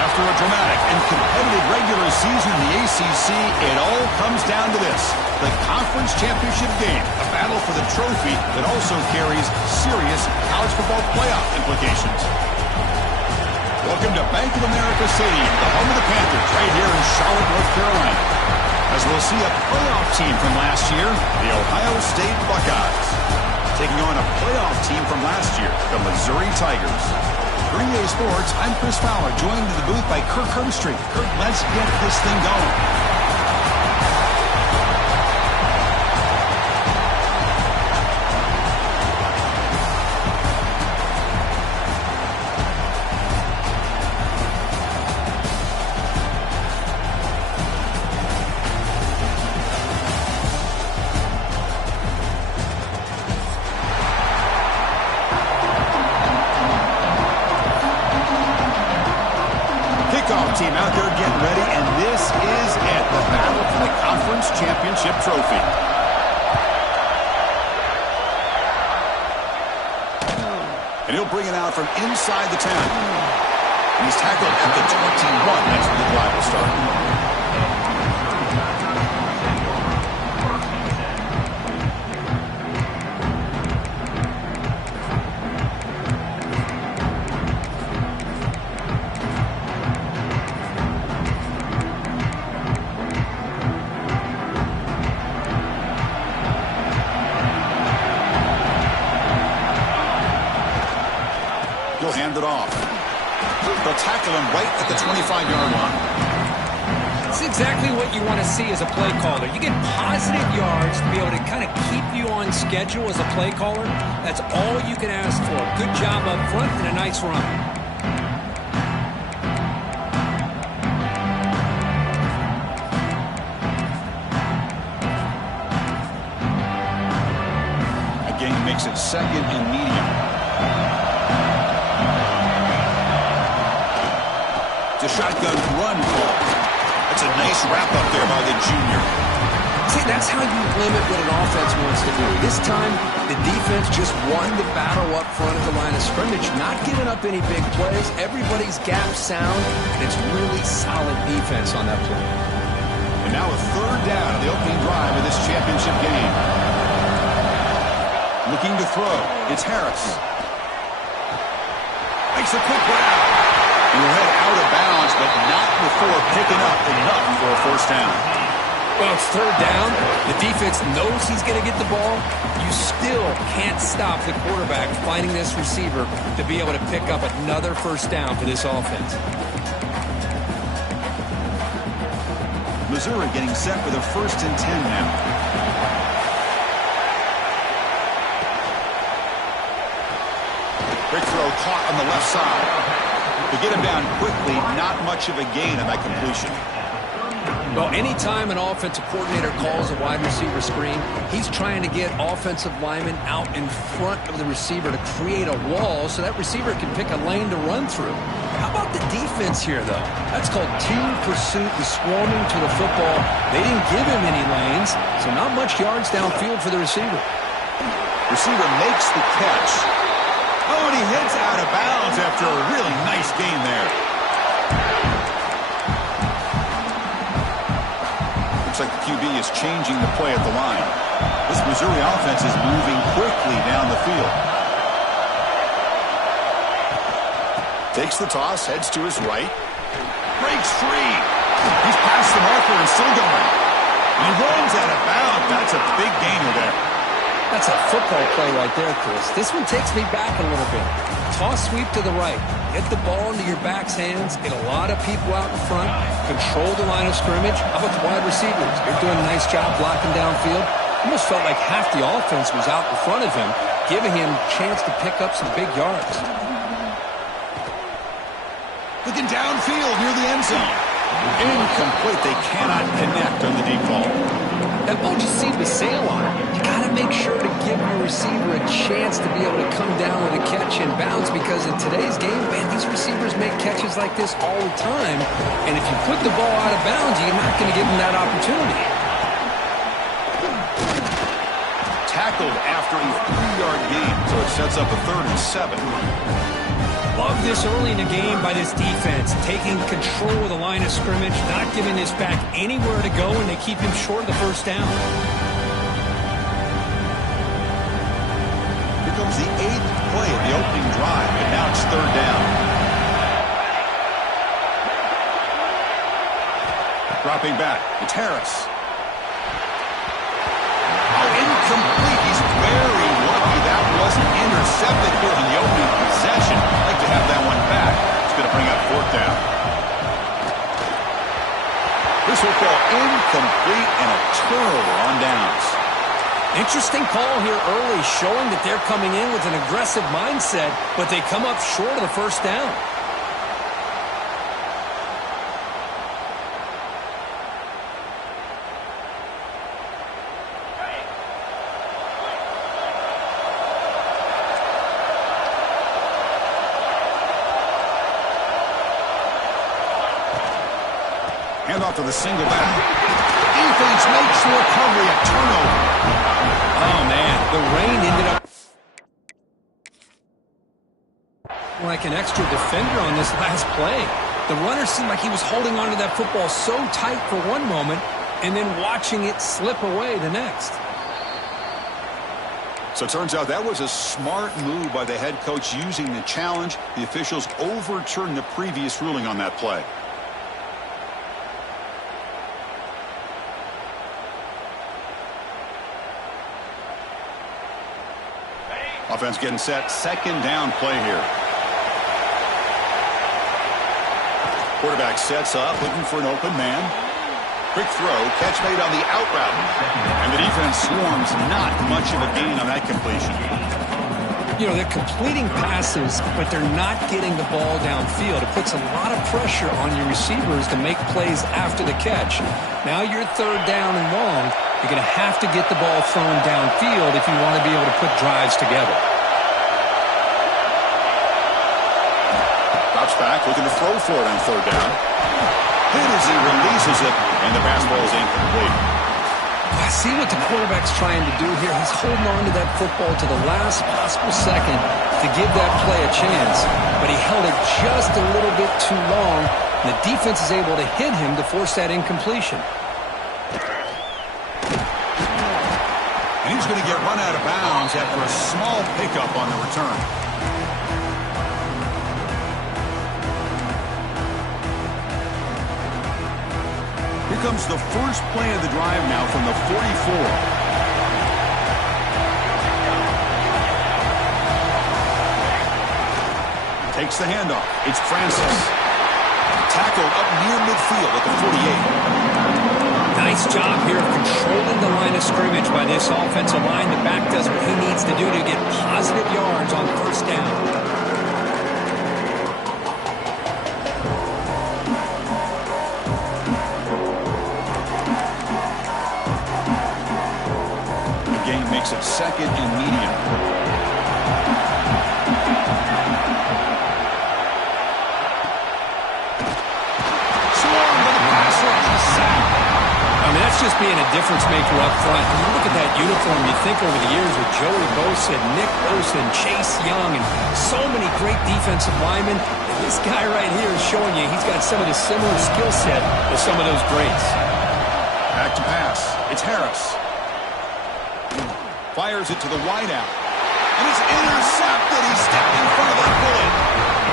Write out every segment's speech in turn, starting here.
After a dramatic and competitive regular season in the ACC, it all comes down to this: the conference championship game, a battle for the trophy that also carries serious college football playoff implications. Welcome to Bank of America Stadium, the home of the Panthers, right here in Charlotte, North Carolina, as we'll see a playoff team from last year, the Ohio State Buckeyes, taking on a playoff team from last year, the Missouri Tigers. For EA Sports, I'm Chris Fowler, joined in the booth by Kirk Herbstreit. Kirk, let's get this thing going. Team out there getting ready, and this is it, the battle for the conference championship trophy. And he'll bring it out from inside the 10. And he's tackled at the 21. That's where the drive will start. He'll hand it off. They'll tackle him right at the 25-yard line. It's exactly what you want to see as a play caller. You get positive yards to be able to kind of keep you on schedule as a play caller. That's all you can ask for. Good job up front and a nice run. Again, makes it second and medium. It's a shotgun run call. That's a nice wrap-up there by the junior. See, that's how you limit what an offense wants to do. This time, the defense just won the battle up front at the line of scrimmage, not giving up any big plays. Everybody's gap sound, and it's really solid defense on that play. And now a third down on the opening drive of this championship game. Looking to throw. It's Harris. Makes a quick grab. He'll head out of bounds, but not before picking up enough for a first down. Well, it's third down. The defense knows he's going to get the ball. You still can't stop the quarterback finding this receiver to be able to pick up another first down for this offense. Missouri getting set for the 1st and 10 now. Quick throw caught on the left side. To get him down quickly, not much of a gain on that completion. Well, anytime an offensive coordinator calls a wide receiver screen, he's trying to get offensive linemen out in front of the receiver to create a wall so that receiver can pick a lane to run through. How about the defense here, though? That's called team pursuit and swarming to the football. They didn't give him any lanes, so not much yards downfield for the receiver. Receiver makes the catch. Oh, and he heads out of bounds after a really nice gain there. Looks like the QB is changing the play at the line. This Missouri offense is moving quickly down the field. Takes the toss, heads to his right. Breaks free. He's past the marker and still going. He runs out of bounds. That's a big gainer there. That's a football play right there, Chris. This one takes me back a little bit. Toss sweep to the right. Get the ball into your back's hands. Get a lot of people out in front. Control the line of scrimmage. How about the wide receivers? They're doing a nice job blocking downfield. Almost felt like half the offense was out in front of him, giving him a chance to pick up some big yards. Looking downfield near the end zone. Incomplete. They cannot connect on the deep ball. That ball just seemed to sail on it. You got to make sure to give your receiver a chance to be able to come down with a catch and bounce, because in today's game, man, these receivers make catches like this all the time. And if you put the ball out of bounds, you're not going to give them that opportunity. Tackled after a 3-yard gain, so it sets up a 3rd and 7. Love this early in the game by this defense, taking control of the line of scrimmage, not giving this back anywhere to go, and they keep him short of the first down. Here comes the 8th play of the opening drive, and now it's 3rd down. Dropping back, it's Harris. Oh, incomplete. He's very lucky that wasn't intercepted here in the opening possession. I'd like to have that one back. It's going to bring up 4th down. This football incomplete and a turnover on downs. Interesting call here early, showing that they're coming in with an aggressive mindset, but they come up short of the first down. Handoff to the single back. Defense makes the recovery, a turnover. Oh, man, the rain ended up like an extra defender on this last play. The runner seemed like he was holding onto that football so tight for one moment and then watching it slip away the next. So it turns out that was a smart move by the head coach using the challenge. The officials overturned the previous ruling on that play. Offense getting set. 2nd down play here. Quarterback sets up, looking for an open man. Quick throw, catch made on the out route. And the defense swarms. Not much of a gain on that completion. You know, they're completing passes, but they're not getting the ball downfield. It puts a lot of pressure on your receivers to make plays after the catch. Now you're 3rd down and long. You're going to have to get the ball thrown downfield if you want to be able to put drives together. Drops back, looking to throw for it on 3rd down. Hit as he releases it, and the pass ball is incomplete. I see what the quarterback's trying to do here. He's holding on to that football to the last possible second to give that play a chance. But he held it just a little bit too long, and the defense is able to hit him to force that incompletion. And he's going to get run out of bounds after a small pickup on the return. Here comes the first play of the drive now from the 44. Takes the handoff. It's Francis. Tackled up near midfield at the 48. Nice job here of controlling the line of scrimmage by this offensive line. The back does what he needs to do to get positive yards on 1st down. Makes it 2nd and medium. Swarm to the pass rush. A sack. I mean, that's just being a difference maker up front. When you look at that uniform, you think over the years with Joey Bosa, Nick Bosa, and Chase Young, and so many great defensive linemen. And this guy right here is showing you he's got some of the similar skill set with some of those greats. Back to pass. It's Harris. Fires it to the wideout. And it's intercepted. He stepped in front of that bullet.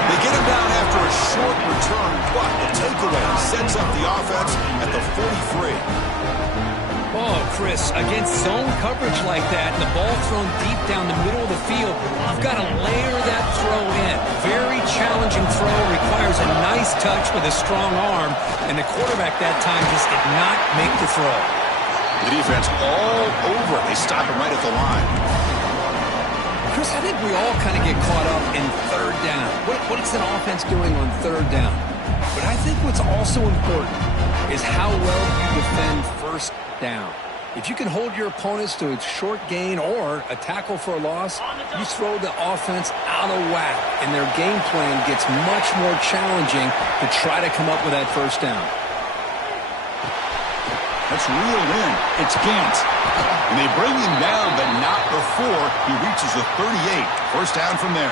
They get him down after a short return, but the takeaway sets up the offense at the 43. Oh, Chris, against zone coverage like that, the ball thrown deep down the middle of the field, you've got to layer that throw in. Very challenging throw, requires a nice touch with a strong arm, and the quarterback that time just did not make the throw. The defense all over it. They stop him right at the line. Chris, I think we all kind of get caught up in third down. What's an offense doing on third down? But I think what's also important is how well you defend first down. If you can hold your opponents to a short gain or a tackle for a loss, you throw the offense out of whack, and their game plan gets much more challenging to try to come up with that first down. That's reeled in. It's Gant. And they bring him down, but not before he reaches the 38. First down from there.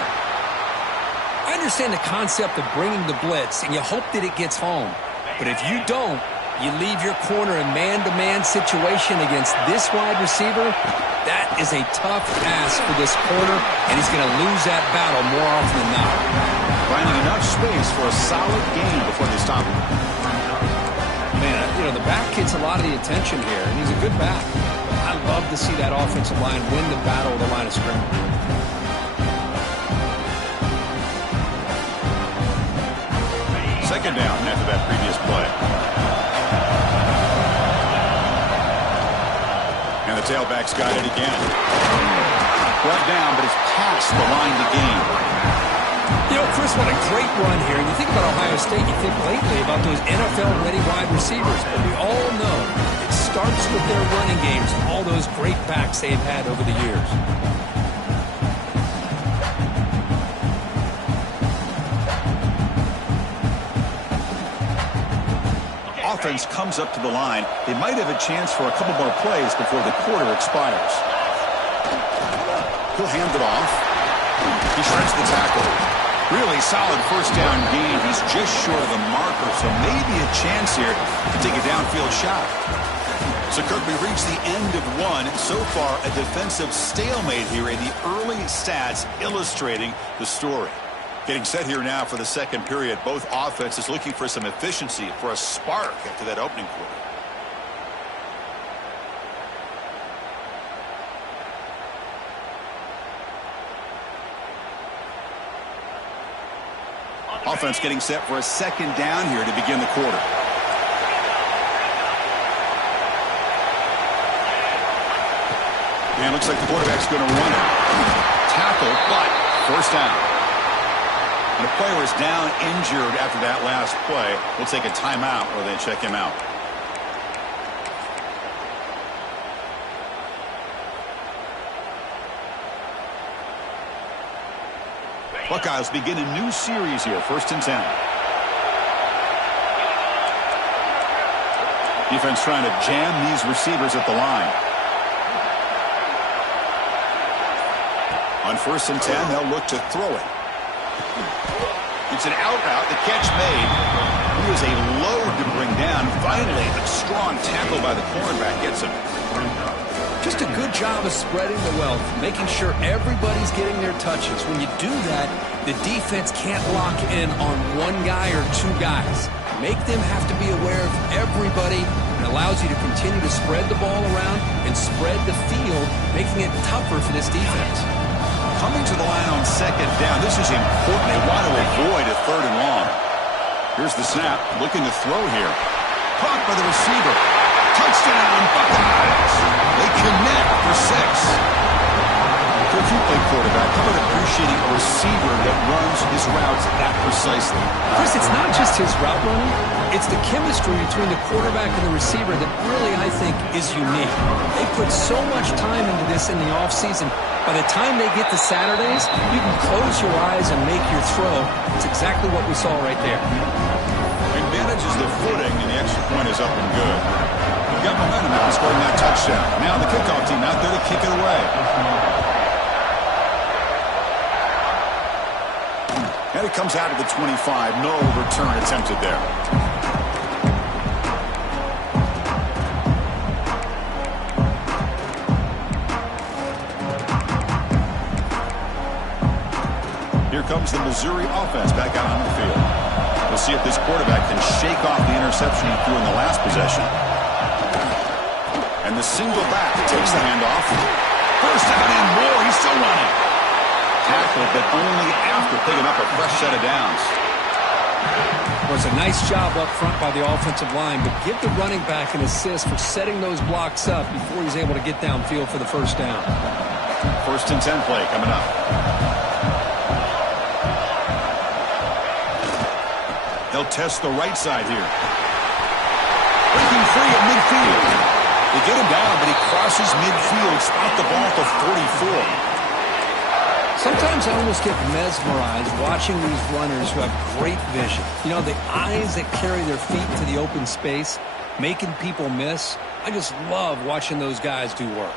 I understand the concept of bringing the blitz, and you hope that it gets home. But if you don't, you leave your corner in man-to-man situation against this wide receiver. That is a tough ask for this corner, and he's going to lose that battle more often than not. Finding enough space for a solid gain before they stop him. Man, the back gets a lot of the attention here, and he's a good back. I love to see that offensive line win the battle of the line of scrimmage. Second down after that previous play. And the tailback's got it again. Brought down, but it's past the line to gain. Chris, what a great run here. And you think about Ohio State, you think lately about those NFL-ready wide receivers. But we all know it starts with their running games, all those great backs they've had over the years. Offense comes up to the line. They might have a chance for a couple more plays before the quarter expires. He'll hand it off. He shreds the tackle. Really solid first down gain. He's just short of the marker, so maybe a chance here to take a downfield shot. So, Kirk, we reached the end of one. So far, a defensive stalemate here in the early stats illustrating the story. Getting set here now for the second period. Both offenses looking for some efficiency, for a spark after that opening quarter. Offense getting set for a second down here to begin the quarter. And it looks like the quarterback's going to run it. Tackle, but first down. And the player is down injured after that last play. We'll take a timeout or they check him out. Buckeyes begin a new series here, 1st and 10. Defense trying to jam these receivers at the line. On 1st and 10, they'll look to throw it. It's an out route. The catch made. He was a load to bring down. Finally, a strong tackle by the cornerback gets him. Just a good job of spreading the wealth, making sure everybody's getting their touches. When you do that, the defense can't lock in on one guy or two guys. Make them have to be aware of everybody. It allows you to continue to spread the ball around and spread the field, making it tougher for this defense. Coming to the line on second down. This is important. They want to avoid a 3rd and long. Here's the snap. Looking to throw here. Caught by the receiver. Touchdown, Buckeyes. They connect for 6. If you play quarterback, how about appreciating a receiver that runs his routes that precisely? Chris, it's not just his route running. It's the chemistry between the quarterback and the receiver that really, I think, is unique. They put so much time into this in the offseason. By the time they get to Saturdays, you can close your eyes and make your throw. It's exactly what we saw right there. And manages the footing, and the extra point is up and good. He got momentum after scoring that touchdown. Now the kickoff team out there to kick it away. And it comes out of the 25. No return attempted there. Here comes the Missouri offense back out on the field. We'll see if this quarterback can shake off the interception he threw in the last possession. And And the single back takes the handoff. First down and more. He's still running. Tackled, but only after picking up a fresh set of downs. Well, it's a nice job up front by the offensive line, but give the running back an assist for setting those blocks up before he's able to get downfield for the first down. 1st and 10 play coming up. They'll test the right side here. Breaking free at midfield. They get him down, but he crosses midfield. Spot the ball to 44. Sometimes I almost get mesmerized watching these runners who have great vision. You know, the eyes that carry their feet to the open space, making people miss. I just love watching those guys do work.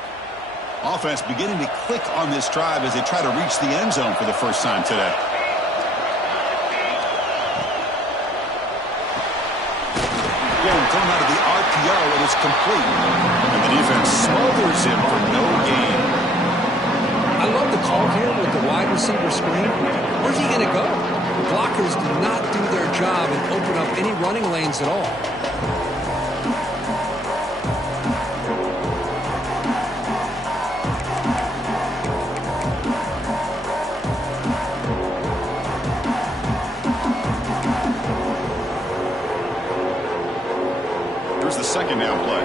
Offense beginning to click on this drive as they try to reach the end zone for the first time today. Again, thrown out of the RPO, and it's complete. And the defense smothers him for no gain. I love the call here with the wide receiver screen. Where's he going to go? The blockers do not do their job and open up any running lanes at all. Here's the 2nd down play.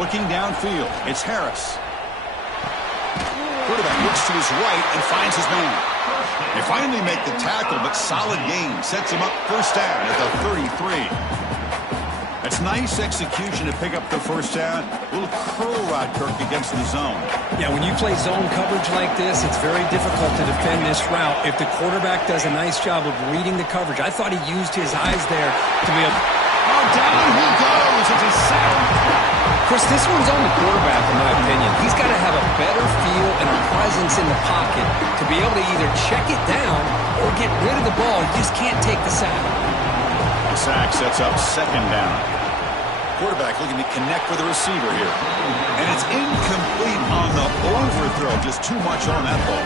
Looking downfield, it's Harris. Quarterback looks to his right and finds his man. They finally make the tackle, but solid gain sets him up first down at the 33. That's nice execution to pick up the first down. A little curl rod, Kirk, against the zone. Yeah, when you play zone coverage like this, it's very difficult to defend this route if the quarterback does a nice job of reading the coverage. I thought he used his eyes there to be able... Oh, down he goes. It's a sack. Chris, this one's on the quarterback, in my opinion. He's got to have a better feel and a presence in the pocket to be able to either check it down or get rid of the ball. You just can't take the sack. The sack sets up 2nd down. Quarterback looking to connect with the receiver here. And it's incomplete on the overthrow. Just too much on that ball.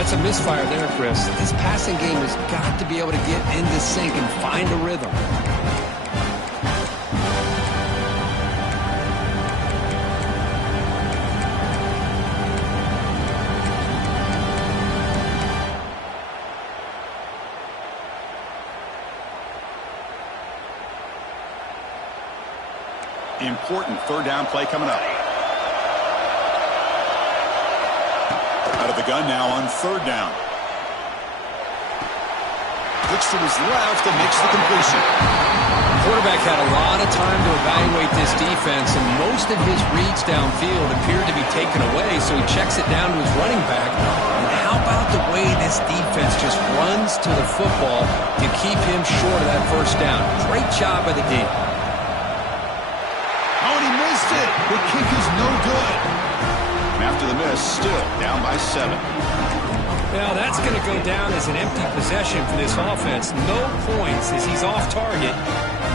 That's a misfire there, Chris. This passing game has got to be able to get into sync and find a rhythm. Important 3rd down play coming up. Out of the gun now on 3rd down. Looks to his left and makes the completion. The quarterback had a lot of time to evaluate this defense, and most of his reads downfield appeared to be taken away, so he checks it down to his running back. And how about the way this defense just runs to the football to keep him short of that first down? Great job by the D. The kick is no good. After the miss, still down by 7. Well, that's going to go down as an empty possession for this offense. No points as he's off target.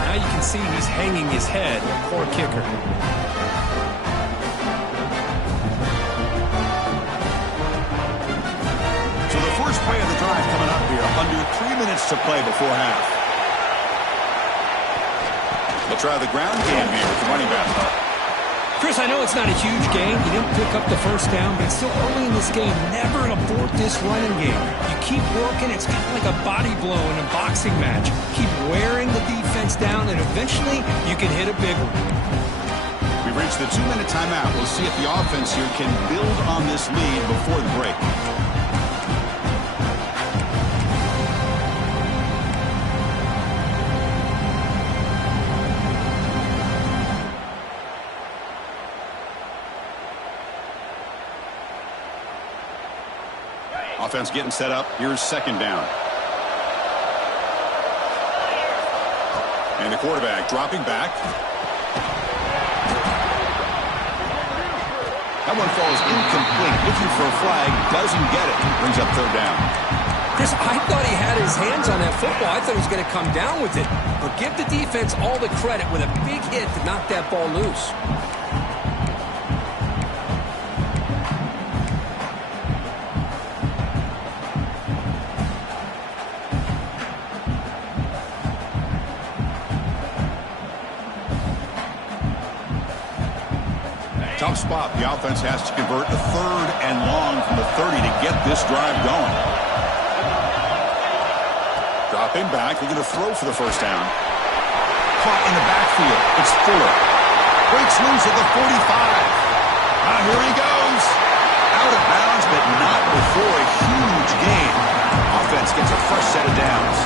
Now you can see he's hanging his head. Poor kicker. So the first play of the drive coming up here. Under 3 minutes to play before half. They'll try the ground game here with the running back. Chris, I know it's not a huge game. You didn't pick up the first down, but it's still early in this game. Never abort this running game. You keep working. It's kind of like a body blow in a boxing match. Keep wearing the defense down, and eventually you can hit a big one. We've reached the 2-minute timeout. We'll see if the offense here can build on this lead before the break. Offense getting set up. Here's 2nd down. And the quarterback dropping back. That one falls incomplete. Looking for a flag. Doesn't get it. Brings up 3rd down. Chris, I thought he had his hands on that football. I thought he was going to come down with it. But give the defense all the credit with a big hit to knock that ball loose. Tough spot. The offense has to convert a 3rd and long from the 30 to get this drive going. Dropping back, looking to throw for the first down. Caught in the backfield. It's Fuller. Breaks loose at the 45. Here he goes. Out of bounds, but not before a huge gain. Offense gets a fresh set of downs.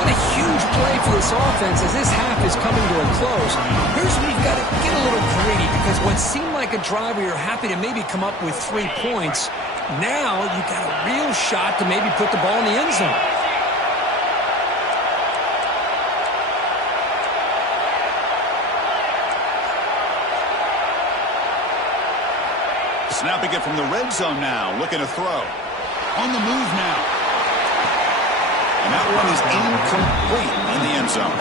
What a huge play for this offense as this half is coming to a close. Here's where you've got to get a little greedy because what seemed like a drive where you're happy to maybe come up with 3 points, now you've got a real shot to maybe put the ball in the end zone. Snapping it from the red zone now, looking to throw. On the move now. And that one is incomplete in the end zone.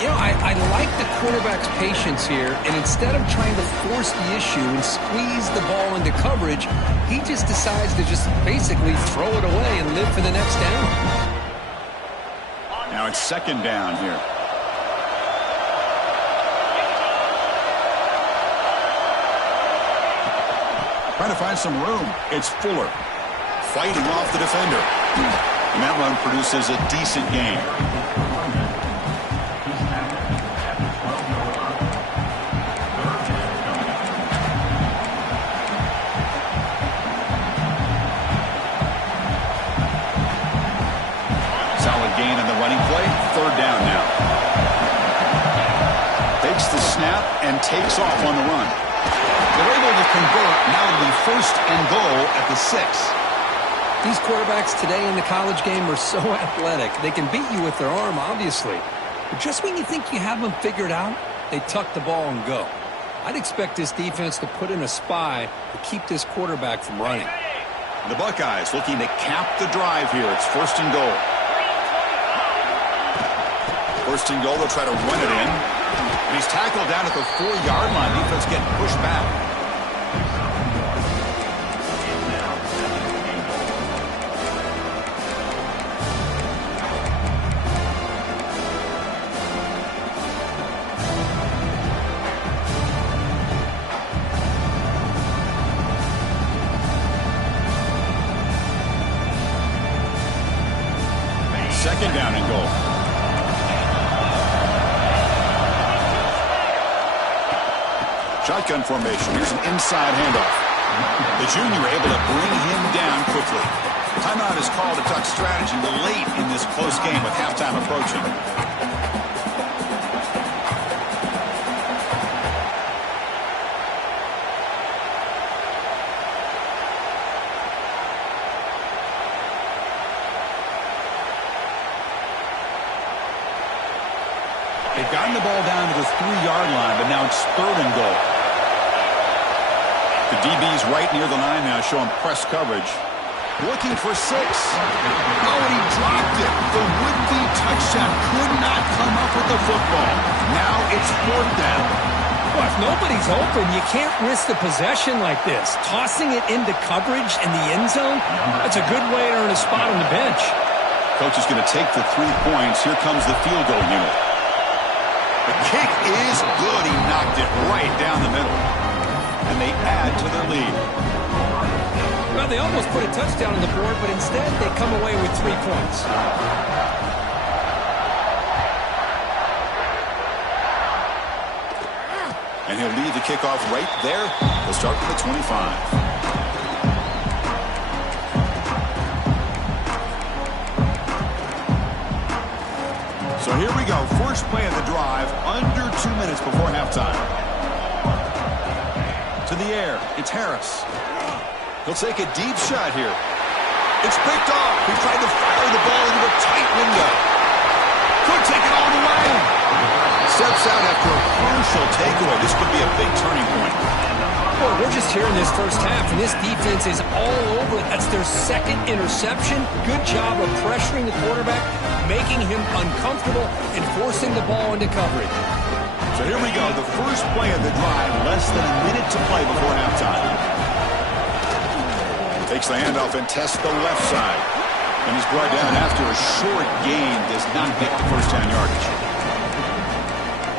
You know, I like the quarterback's patience here, and instead of trying to force the issue and squeeze the ball into coverage, he just decides to just basically throw it away and live for the next down. Now it's 2nd down here. Trying to find some room. It's Fuller fighting off the defender. And that run produces a decent gain. Solid gain on the running play. 3rd down now. Takes the snap and takes off on the run. They're able to convert. Now it'll be 1st and goal at the 6. These quarterbacks today in the college game are so athletic. They can beat you with their arm, obviously. But just when you think you have them figured out, they tuck the ball and go. I'd expect this defense to put in a spy to keep this quarterback from running. The Buckeyes looking to cap the drive here. It's 1st and goal. 1st and goal. They'll try to run it in. And he's tackled down at the 4-yard line. Defense getting pushed back. Second down and goal. Shotgun formation. Here's an inside handoff. The junior able to bring him down quickly. Timeout is called to talk strategy late in this close game with halftime approaching. They've gotten the ball down to the 3-yard line, but now it's 3rd and goal. The DB's right near the line now, showing press coverage. Looking for 6. Oh, and he dropped it. The would-be touchdown could not come up with the football. Now it's 4th down. Well, if nobody's open, you can't risk the possession like this. Tossing it into coverage in the end zone, that's a good way to earn a spot on the bench. Coach is going to take the 3 points. Here comes the field goal unit. The kick is good. He knocked it right down the middle. And they add to their lead. Well, they almost put a touchdown on the board, but instead they come away with 3 points. And he'll lead the kickoff right there. He'll start with the 25. So here we go. First play of the drive, under 2 minutes before halftime. To the air, it's Harris. He'll take a deep shot here. It's picked off. He tried to fire the ball into a tight window. Could take it all the way. Steps out after a crucial takeaway. This could be a big turning point. Boy, we're just here in this first half, and this defense is all over it. That's their 2nd interception. Good job of pressuring the quarterback, making him uncomfortable, and forcing the ball into coverage. So here we go. The first play of the drive, less than a minute to play before halftime. Takes the handoff and tests the left side. And he's brought down after a short gain. Does not get the first down yardage.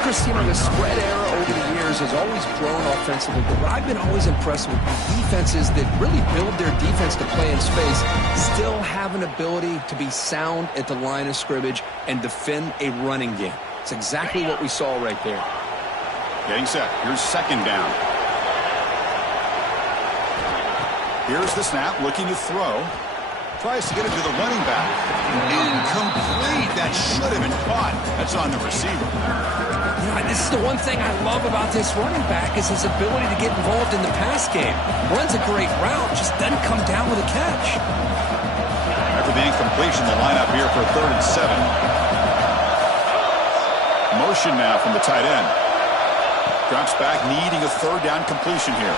Chris, you know, the spread era over the years years has always grown offensively, but what I've been always impressed with defenses that really build their defense to play in space still have an ability to be sound at the line of scrimmage and defend a running game. It's exactly what we saw right there. Getting set. Here's second down. Here's the snap, looking to throw. Tries to get it to the running back. Incomplete. That should have been caught. That's on the receiver. You know, this is the one thing I love about this running back is his ability to get involved in the pass game. Runs a great route, just doesn't come down with a catch. After the incompletion, the lineup here for 3rd and 7. Motion now from the tight end. Drops back, needing a 3rd down completion here.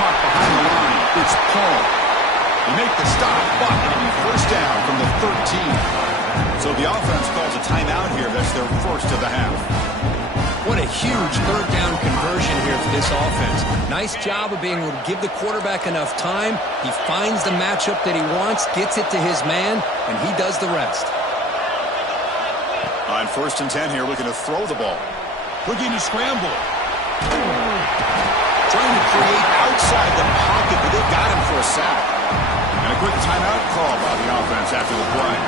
Caught behind the line. It's Paul. They make the stop, but it'll be 1st down from the 13. So the offense calls a timeout here. That's their 1st of the half. What a huge 3rd down conversion here for this offense. Nice job of being able to give the quarterback enough time. He finds the matchup that he wants, gets it to his man, and he does the rest. On 1st and 10 here, looking to throw the ball. Looking to scramble. Trying to create outside the pocket, but they got him for a sack. And a quick timeout call by the offense after the play.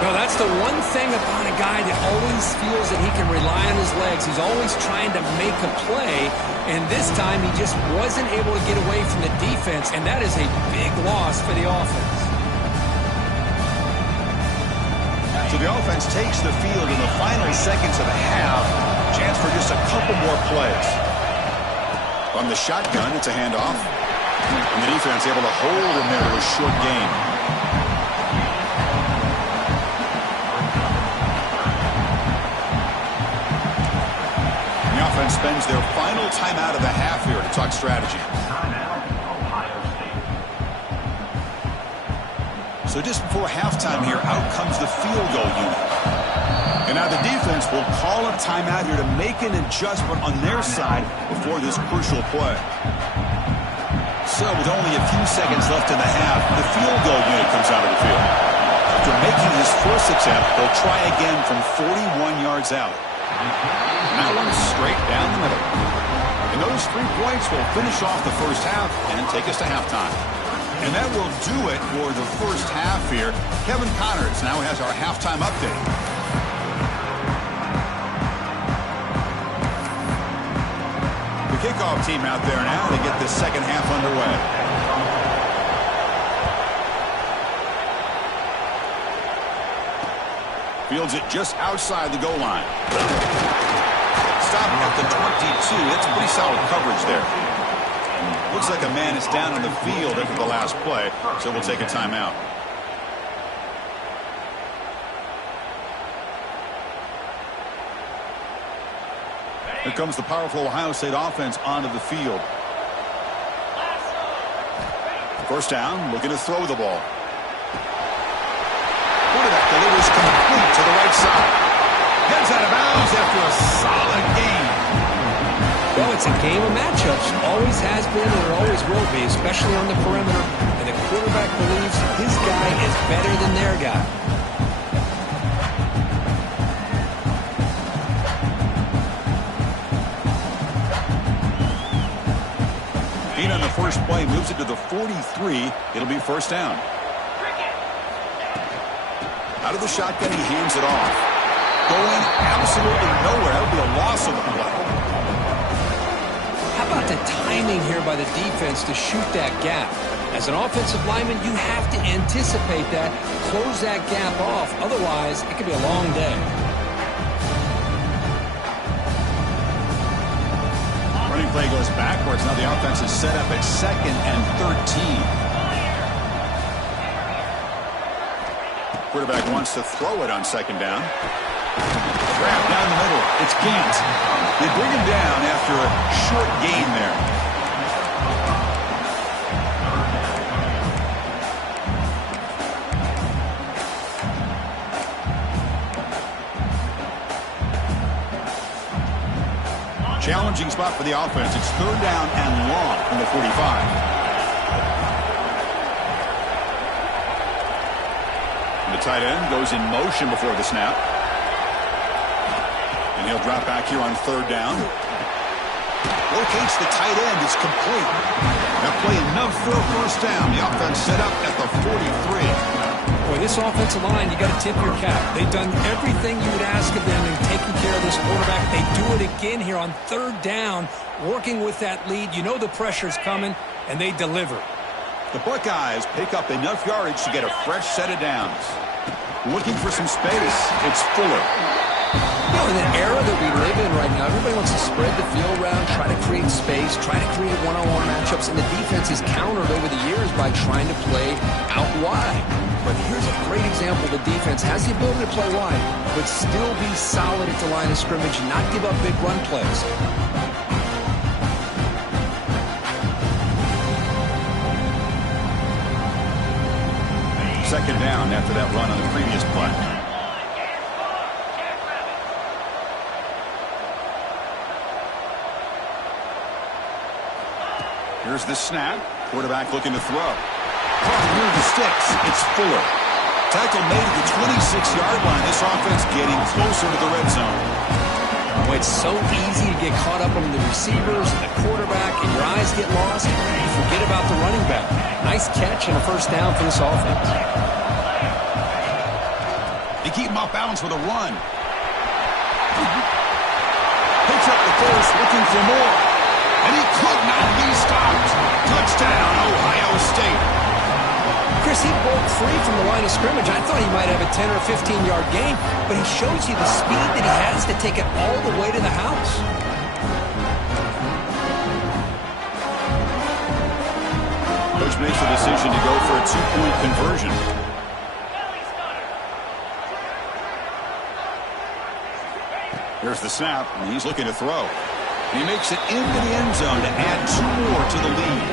Well, that's the one thing about a guy that always feels that he can rely on his legs. He's always trying to make a play, and this time he just wasn't able to get away from the defense, and that is a big loss for the offense. So the offense takes the field in the final seconds of the half. Chance for just a couple more plays. On the shotgun, it's a handoff. And the defense able to hold him there to a short gain. The offense spends their final timeout of the half here to talk strategy. So just before halftime here, out comes the field goal unit. And now the defense will call a timeout here to make an adjustment on their side before this crucial play. So with only a few seconds left in the half, the field goal unit comes out of the field. After making his first attempt, they'll try again from 41 yards out. That one straight down the middle. And those 3 points will finish off the first half and take us to halftime. And that will do it for the first half here. Kevin Connors now has our halftime update. The kickoff team out there now to get the second half underway. Fields it just outside the goal line. Stopping at the 22. That's pretty solid coverage there. Looks like a man is down on the field after the last play, so we'll take a timeout. Here comes the powerful Ohio State offense onto the field. 1st down, looking to throw the ball. Quarterback delivers complete to the right side. Heads out of bounds after a solid gain. Well, it's a game of matchups. Always has been and it always will be, especially on the perimeter. And the quarterback believes his guy is better than their guy. Being on the first play moves it to the 43. It'll be 1st down. Out of the shotgun, he hands it off. Going absolutely nowhere. That'll be a loss of the play. How about the timing here by the defense to shoot that gap? As an offensive lineman, you have to anticipate that, close that gap off. Otherwise, it could be a long day. Running play goes backwards. Now the offense is set up at 2nd and 13. Quarterback wants to throw it on 2nd down. Trap down the middle. It's Gant. They bring him down after a short gain there. Challenging spot for the offense. It's 3rd down and long from the 45. The tight end goes in motion before the snap. And he'll drop back here on 3rd down. Locates the tight end. It's complete. That play enough for a first down. The offense set up at the 43. Boy, this offensive line, you got to tip your cap. They've done everything you would ask of them in taking care of this quarterback. They do it again here on third down, working with that lead. You know the pressure's coming, and they deliver. The Buckeyes pick up enough yardage to get a fresh set of downs. Looking for some space, it's Fuller. You know, in the era that we live in right now, everybody wants to spread the field around, try to create space, try to create one-on-one matchups, and the defense is countered over the years by trying to play out wide. But here's a great example. The defense has the ability to play wide, but still be solid at the line of scrimmage, not give up big run plays. Second down after that run on the previous play. Here's the snap. Quarterback looking to throw. Near the sticks. It's Fuller. Tackle made at the 26-yard line. This offense getting closer to the red zone. Oh, it's so easy to get caught up on the receivers and the quarterback, and your eyes get lost. You forget about the running back. Nice catch and a first down for this offense. They keep him off balance with a run. Picks up the first, looking for more. And he could not be stopped. Touchdown, Ohio State. Chris, he broke free from the line of scrimmage. I thought he might have a 10 or 15-yard gain, but he shows you the speed that he has to take it all the way to the house. Coach makes the decision to go for a two-point conversion. Here's the snap, and he's looking to throw. He makes it into the end zone to add two more to the lead.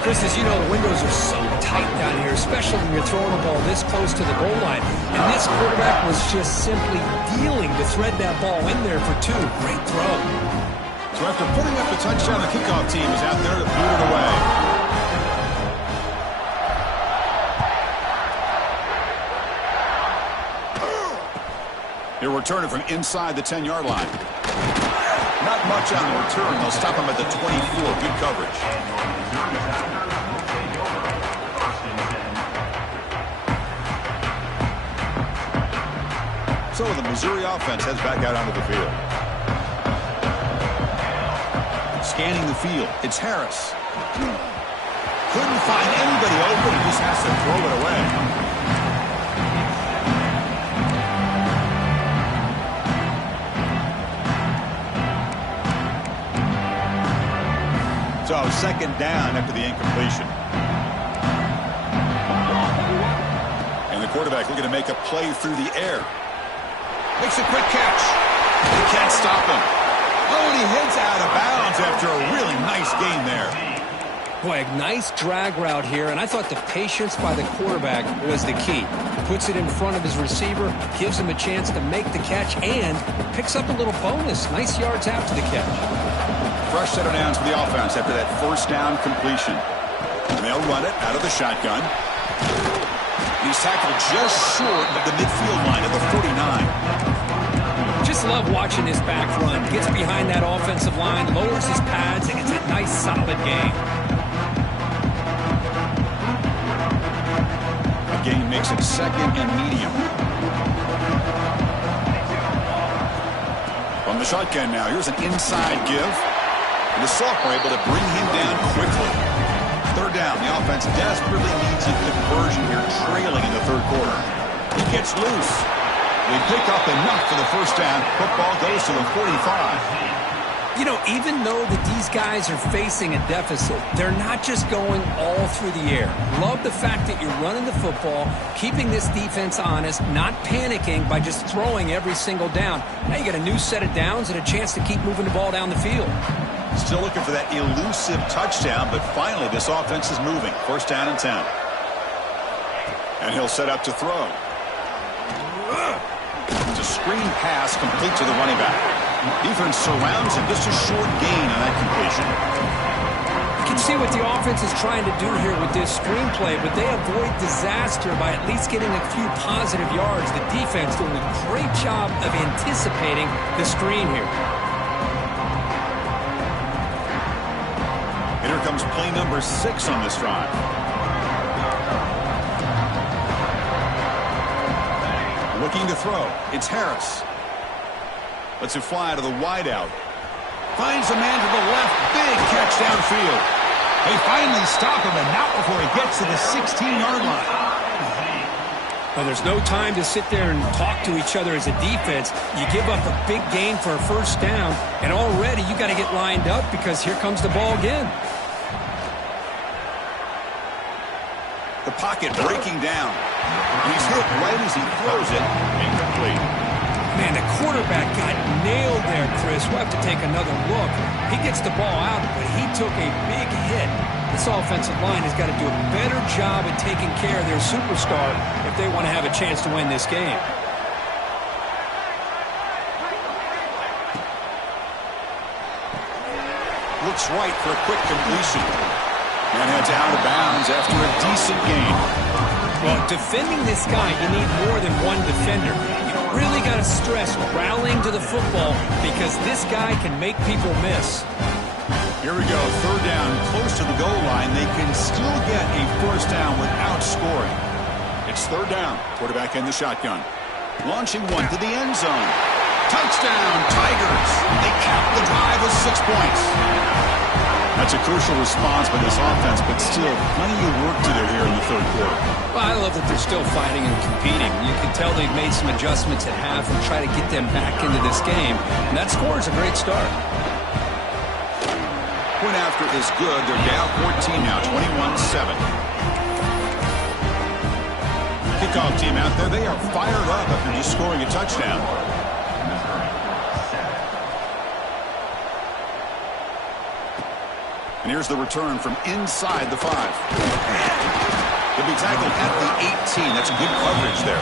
Chris, as you know, the windows are so tight down here, especially when you're throwing the ball this close to the goal line. And this quarterback was just simply dealing to thread that ball in there for two. Great throw. So after putting up the touchdown, the kickoff team is out there to boot it away. He'll return it from inside the 10-yard line. Not much on the return. They'll stop him at the 24. Good coverage. So the Missouri offense heads back out onto the field. Scanning the field. It's Harris. Couldn't find anybody open. He just has to throw it away. So second down after the incompletion. And the quarterback looking to make a play through the air. Makes a quick catch. They can't stop him. Oh, and he heads out of bounds after a really nice gain there. Boy, a nice drag route here, and I thought the patience by the quarterback was the key. Puts it in front of his receiver, gives him a chance to make the catch, and picks up a little bonus. Nice yards after the catch. Fresh set of downs for the offense after that first down completion. And they'll run it out of the shotgun. He's tackled just short of the midfield line at the 49. Just love watching this back run. Gets behind that offensive line, lowers his pads, and it's a nice, solid game. The gain makes it second and medium. From the shotgun now, here's an inside give. And the sophomore able to bring him down quickly. Third down, the offense desperately needs a conversion here, trailing in the third quarter. He gets loose. They pick up enough for the first down. Football goes to the 45. You know, even though that these guys are facing a deficit, they're not just going all through the air. Love the fact that you're running the football, keeping this defense honest, not panicking by just throwing every single down. Now you got a new set of downs and a chance to keep moving the ball down the field. Still looking for that elusive touchdown, but finally this offense is moving. First down and 10. And he'll set up to throw. It's a screen pass complete to the running back. Defense surrounds him. Just a short gain on that completion. You can see what the offense is trying to do here with this screenplay, but they avoid disaster by at least getting a few positive yards. The defense doing a great job of anticipating the screen here. Here comes play number 6 on this drive. Looking to throw. It's Harris. Lets it fly to the wideout. Finds a man to the left. Big catch downfield. They finally stop him, and not before he gets to the 16-yard line. Well, there's no time to sit there and talk to each other as a defense. You give up a big gain for a first down, and already you got to get lined up because here comes the ball again. The pocket breaking down. He's hit right as he throws it. Incomplete. Man, the quarterback got nailed there, Chris. We'll have to take another look. He gets the ball out, but he took a big hit. This offensive line has got to do a better job at taking care of their superstar if they want to have a chance to win this game. Looks right for a quick completion. And heads out of bounds after a decent gain. Well, defending this guy, you need more than one defender. You really got to stress rallying to the football because this guy can make people miss. Here we go, third down, close to the goal line. They can still get a first down without scoring. It's third down. Quarterback in the shotgun. Launching one to the end zone. Touchdown, Tigers. They cap the drive with 6 points. That's a crucial response by this offense, but still plenty of work to do here in the third quarter. Well, I love that they're still fighting and competing. You can tell they've made some adjustments at half and try to get them back into this game. And that score is a great start. Point after is good. They're down 14 now, 21-7. Kickoff team out there. They are fired up after just scoring a touchdown. And here's the return from inside the 5. They'll be tackled at the 18. That's good coverage there.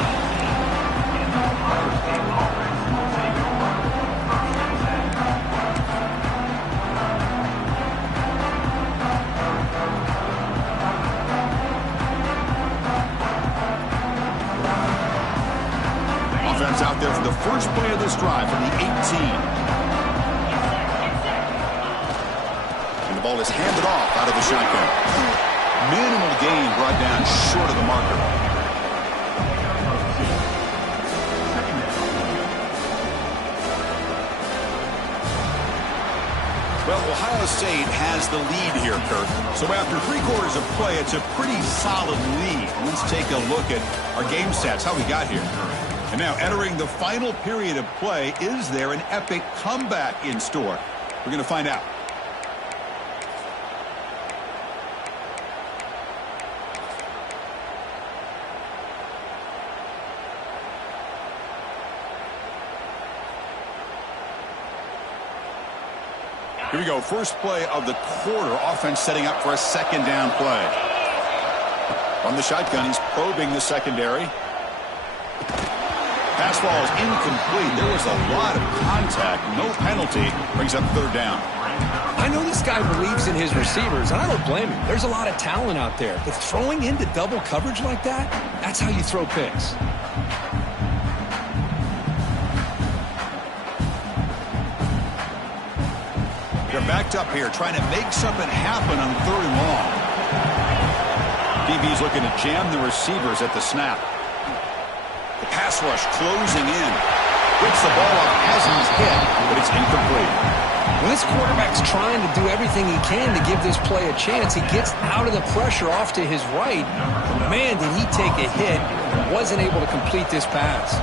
Offense out there for the first play of this drive from the 18. The ball is handed off out of the shotgun. Minimal gain brought down short of the marker. Well, Ohio State has the lead here, Kirk. So after 3 quarters of play, it's a pretty solid lead. Let's take a look at our game stats, how we got here. And now entering the final period of play, is there an epic comeback in store? We're going to find out. Here we go. First play of the quarter. Offense setting up for a second down play. From the shotgun, he's probing the secondary. Pass ball is incomplete. There was a lot of contact. No penalty. Brings up third down. I know this guy believes in his receivers, and I don't blame him. There's a lot of talent out there. But throwing into double coverage like that, that's how you throw picks. They're backed up here, trying to make something happen on third and long. DB's looking to jam the receivers at the snap. The pass rush closing in. Rips the ball off as he's hit, but it's incomplete. When this quarterback's trying to do everything he can to give this play a chance, he gets out of the pressure off to his right. Man, did he take a hit and wasn't able to complete this pass.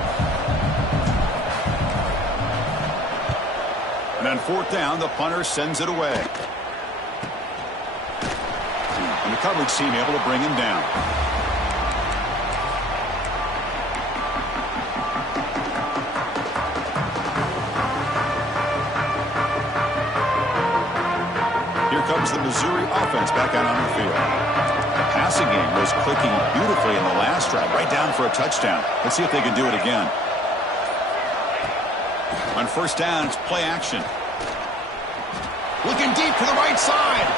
And on fourth down, the punter sends it away. And the coverage team able to bring him down. Here comes the Missouri offense back out on the field. The passing game was clicking beautifully in the last drive, right down for a touchdown. Let's see if they can do it again. On first down, it's play action. Looking deep to the right side.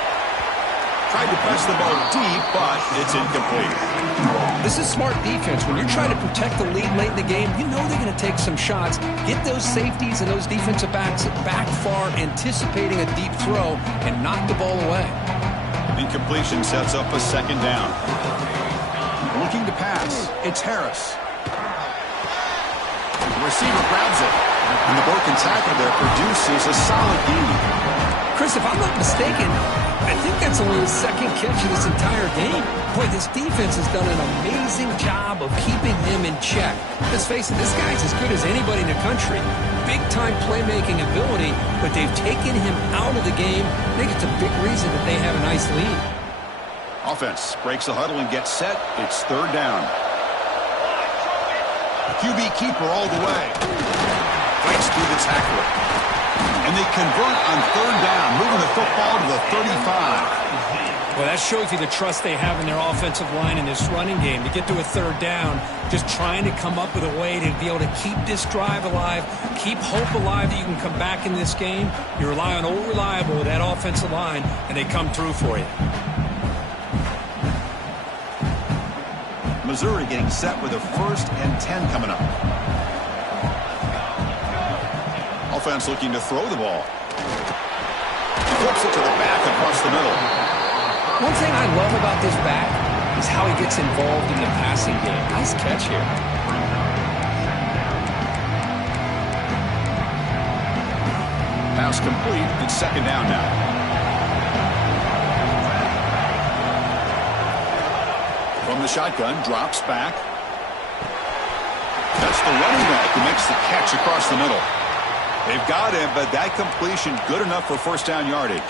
Tried to press the ball deep, but it's incomplete. This is smart defense. When you're trying to protect the lead late in the game, you know they're going to take some shots. Get those safeties and those defensive backs back far, anticipating a deep throw, and knock the ball away. Incompletion sets up a second down. Looking to pass. It's Harris. The receiver grabs it. And the broken tackle there produces a solid gain. Chris, if I'm not mistaken, I think that's only his second catch of this entire game. Boy, this defense has done an amazing job of keeping him in check. Let's face it, this guy's as good as anybody in the country. Big-time playmaking ability, but they've taken him out of the game. I think it's a big reason that they have a nice lead. Offense breaks the huddle and gets set. It's third down. QB keeper all the way. Breaks through the tackler. And they convert on third down, moving the football to the 35. Well, that shows you the trust they have in their offensive line in this running game. To get to a third down, just trying to come up with a way to be able to keep this drive alive, keep hope alive that you can come back in this game. You rely on old reliable, that offensive line, and they come through for you. Missouri getting set with a 1st and 10 coming up. Offense looking to throw the ball. He flips it to the back across the middle. One thing I love about this back is how he gets involved in the passing game. Nice catch here. Pass complete. It's second down now. From the shotgun, drops back. That's the running back who makes the catch across the middle. They've got him, but that completion good enough for first down yardage.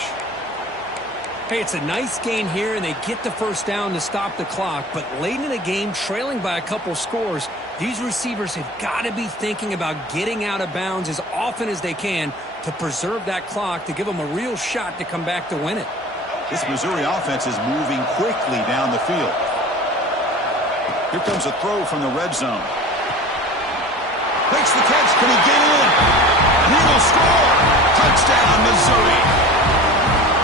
Hey, it's a nice gain here, and they get the first down to stop the clock. But late in the game, trailing by a couple scores, these receivers have got to be thinking about getting out of bounds as often as they can to preserve that clock, to give them a real shot to come back to win it. This Missouri offense is moving quickly down the field. Here comes a throw from the red zone. Makes the catch. Can he get in? And he will score. Touchdown, Missouri.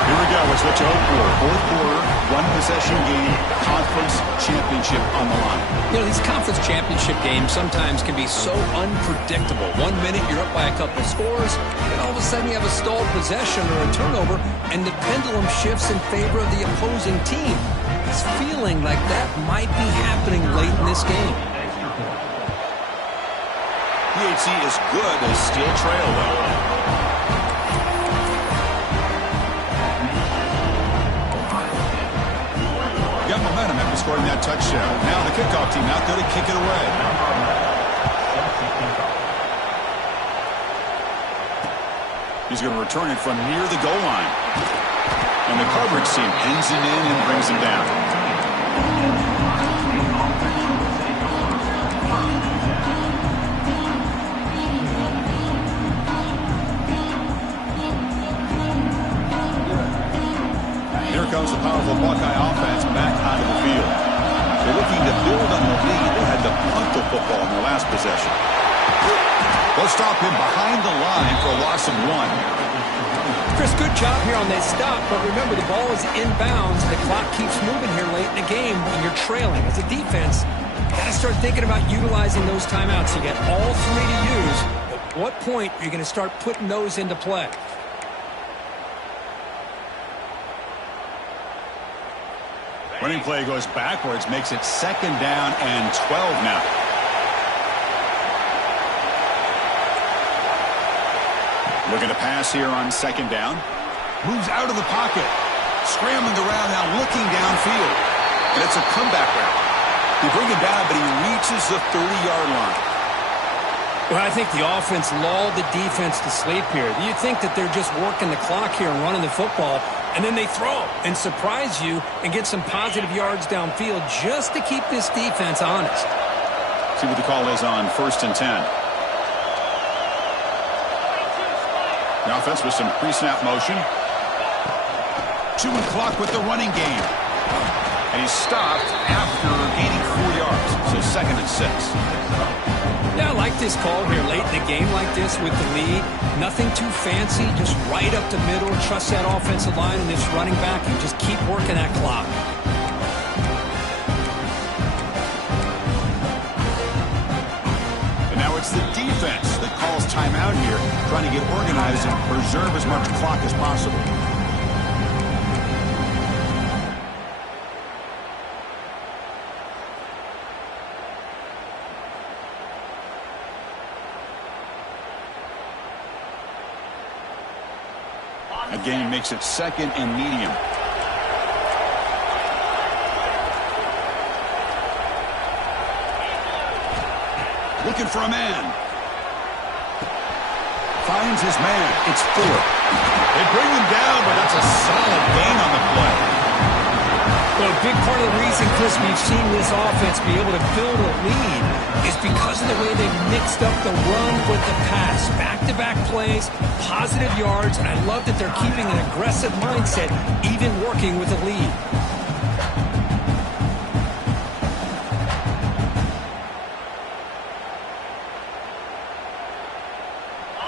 Here we go. It's what you hope for. Fourth quarter, one possession game, conference championship on the line. You know, these conference championship games sometimes can be so unpredictable. 1 minute you're up by a couple scores, and all of a sudden you have a stalled possession or a turnover, and the pendulum shifts in favor of the opposing team. It's feeling like that might be happening late in this game. PHC is good as still trail, though. Got momentum after scoring that touchdown. Now the kickoff team out there to kick it away. He's going to return it from near the goal line. And the coverage team pins him in and brings him down. Here comes the powerful Buckeye offense back onto the field. They're looking to build on the lead. They had to punt the football in their last possession. They'll stop him behind the line for a loss of 1. Chris, good job here on that stop, but remember, the ball is inbounds. The clock keeps moving here late in the game, and you're trailing. As a defense, you got to start thinking about utilizing those timeouts. You get all 3 to use. At what point are you going to start putting those into play? Running play goes backwards, makes it second down and 12 now. Looking to pass here on second down. Moves out of the pocket. Scrambling around now, looking downfield. And it's a comeback route. They bring him down, but he reaches the 30-yard line. Well, I think the offense lulled the defense to sleep here. You'd think that they're just working the clock here and running the football, and then they throw and surprise you and get some positive yards downfield just to keep this defense honest. See what the call is on 1st and 10. The offense with some pre-snap motion. Chewing clock with the running game. And he's stopped after gaining 4 yards. So 2nd and 6. Yeah, I like this call here late in a game like this with the lead. Nothing too fancy, just right up the middle. Trust that offensive line and this running back and just keep working that clock. And now it's the defense that calls timeout here, trying to get organized and preserve as much clock as possible. A gain makes it 2nd and medium. Looking for a man. Finds his man. It's 4. They bring him down, but that's a solid gain on the play. Well, a big part of the reason, Chris, we've seen this offense be able to build a lead is because of the way they've mixed up the run with the pass. Back-to-back plays, positive yards, and I love that they're keeping an aggressive mindset, even working with a lead.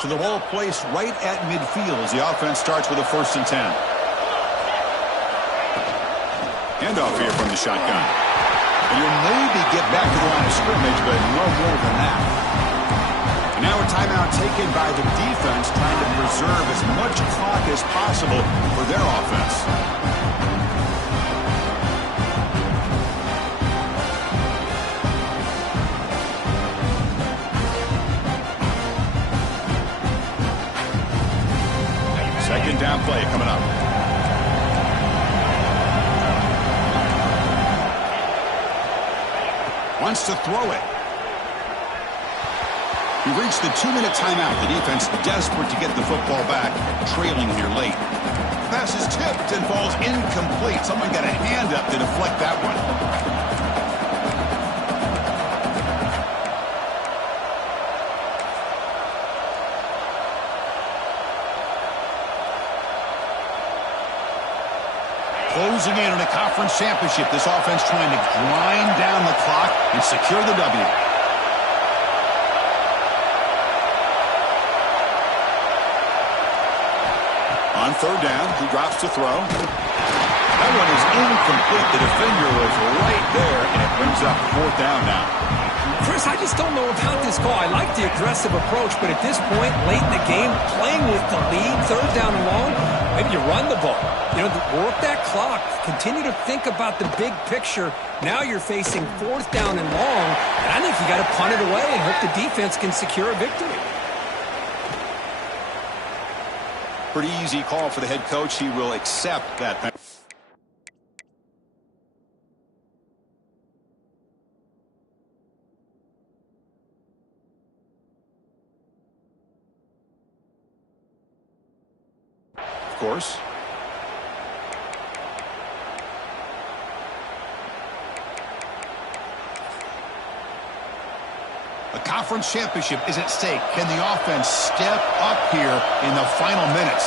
So the ball placed right at midfield as the offense starts with a 1st and 10. Handoff here from the shotgun. And you'll maybe get back to the line of scrimmage, but no more than that. And now a timeout taken by the defense, trying to preserve as much clock as possible for their offense. Second down play coming up. Wants to throw it. We reached the 2-minute timeout. The defense desperate to get the football back, trailing here late. Pass is tipped and falls incomplete. Someone got a hand up to deflect that one. Closing in on a conference championship, this offense trying to grind down the clock and secure the W. On 3rd down, he drops to throw. That one is incomplete. The defender was right there, and it brings up 4th down now. Chris, I just don't know about this call. I like the aggressive approach, but at this point, late in the game, playing with the lead, 3rd down and long, maybe you run the ball. You know, work that clock. Continue to think about the big picture. Now you're facing 4th down and long, and I think you got to punt it away and hope the defense can secure a victory. Pretty easy call for the head coach. He will accept that penalty. Of course. A conference championship is at stake. Can the offense step up here in the final minutes?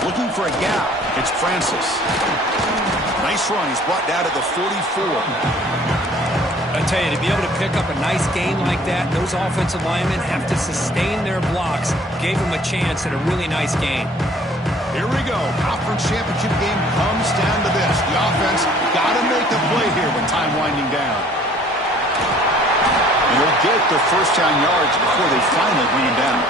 Looking for a gap. It's Francis. Nice run. He's brought down to the 44. I tell you, to be able to pick up a nice gain like that, those offensive linemen have to sustain their blocks. Gave them a chance at a really nice gain. Here we go. Conference championship game comes down to this. The offense got to make a play here with time winding down. And they'll get the 1st down yards before they finally bring him down.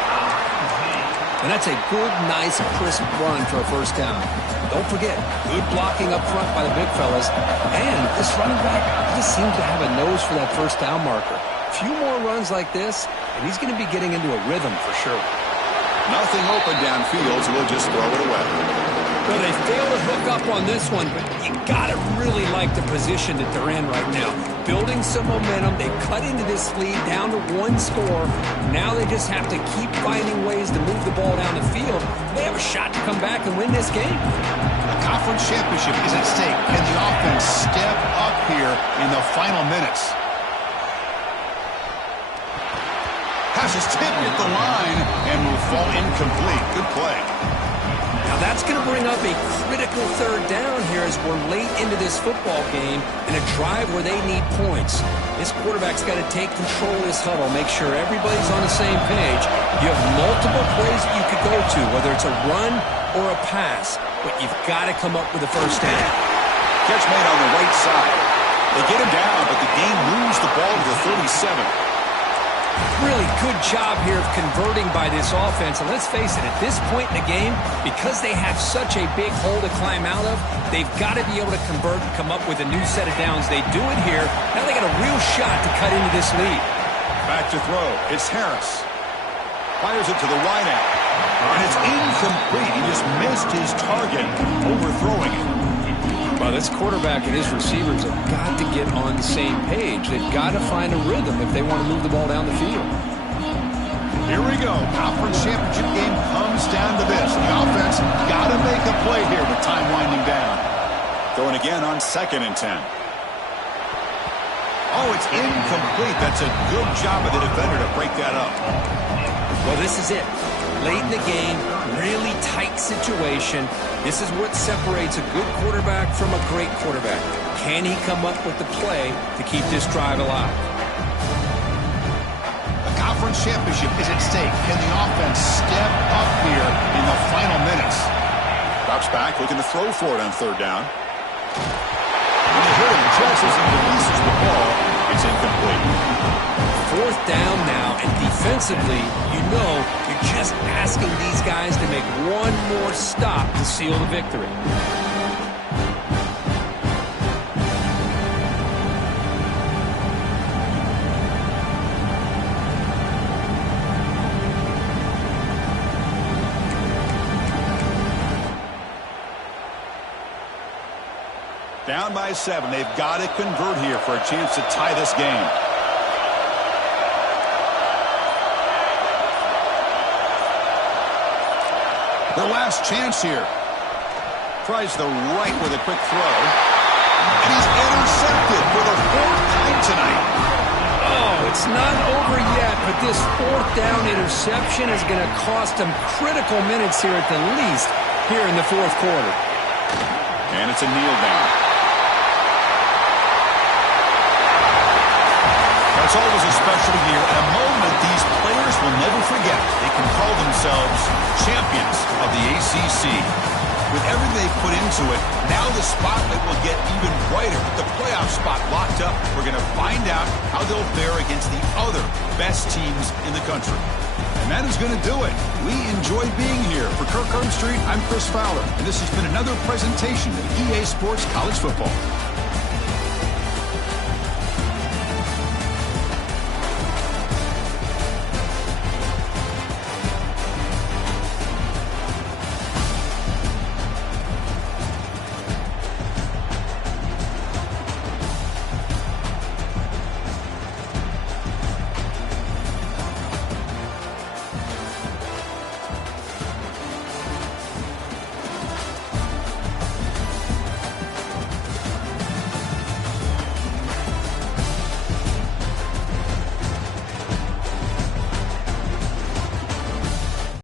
And that's a good, nice, crisp run for a 1st down. Don't forget, good blocking up front by the big fellas. And this running back just seems to have a nose for that 1st down marker. A few more runs like this, and he's going to be getting into a rhythm for sure. Nothing open downfield, so we'll just throw it away. Well, they failed to hook up on this one, but you got to really like the position that they're in right now. Building some momentum. They cut into this lead down to 1 score. Now they just have to keep finding ways to move the ball down the field. They have a shot to come back and win this game. The conference championship is at stake. Can the offense step up here in the final minutes? Pass is tipped at the line and will fall incomplete. Good play. Now that's going to bring up a critical 3rd down here as we're late into this football game in a drive where they need points. This quarterback's got to take control of this huddle, make sure everybody's on the same page. You have multiple plays that you could go to, whether it's a run or a pass, but you've got to come up with a 1st down. Catch made on the right side. They get him down, but the game moves the ball to the 37. Really good job here of converting by this offense. And let's face it, at this point in the game, because they have such a big hole to climb out of, they've got to be able to convert and come up with a new set of downs. They do it here. Now they got a real shot to cut into this lead. Back to throw. It's Harris. Fires it to the wide out. And it's incomplete. He just missed his target, overthrowing it. Well, this quarterback and his receivers have got to get on the same page. They've got to find a rhythm if they want to move the ball down the field. Here we go. Conference championship game comes down to this. The offense got to make a play here with time winding down. Throwing again on 2nd and 10. Oh, it's incomplete. That's a good job of the defender to break that up. Well, this is it. Late in the game, really tight situation. This is what separates a good quarterback from a great quarterback. Can he come up with the play to keep this drive alive? The conference championship is at stake. Can the offense step up here in the final minutes? Drops back, looking to throw for it on 3rd down. When they hit him just as he releases the ball, it's incomplete. 4th down now, and defensively, you know you're just asking these guys to make one more stop to seal the victory. Down by 7. They've got to convert here for a chance to tie this game. Their last chance here. Tries the right with a quick throw. And he's intercepted for the 4th time tonight. Oh, it's not over yet, but this 4th down interception is going to cost them critical minutes here at the least here in the 4th quarter. And it's a kneel down. That's always a special year, and a moment these players will never forget. They can call themselves champions of the ACC. With everything they've put into it, now the spotlight will get even brighter. With the playoff spot locked up, we're going to find out how they'll fare against the other best teams in the country. And that is going to do it. We enjoyed being here. For Kirk Street, I'm Chris Fowler, and this has been another presentation of EA Sports College Football.